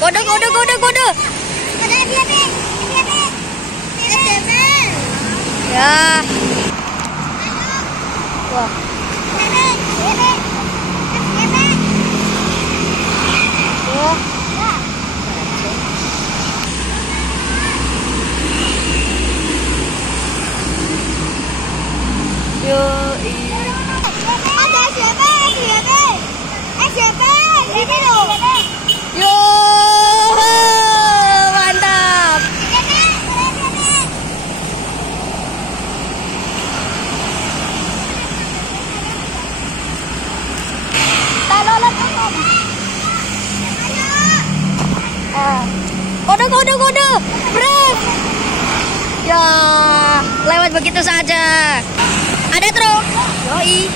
Kode, kode, kode, kode. Ya. Wah. Yo, ada SCP, ini loh. yo, mantap. Kode, kode, kode. Break. Ya, lewat begitu saja. Ada truk. Yoi.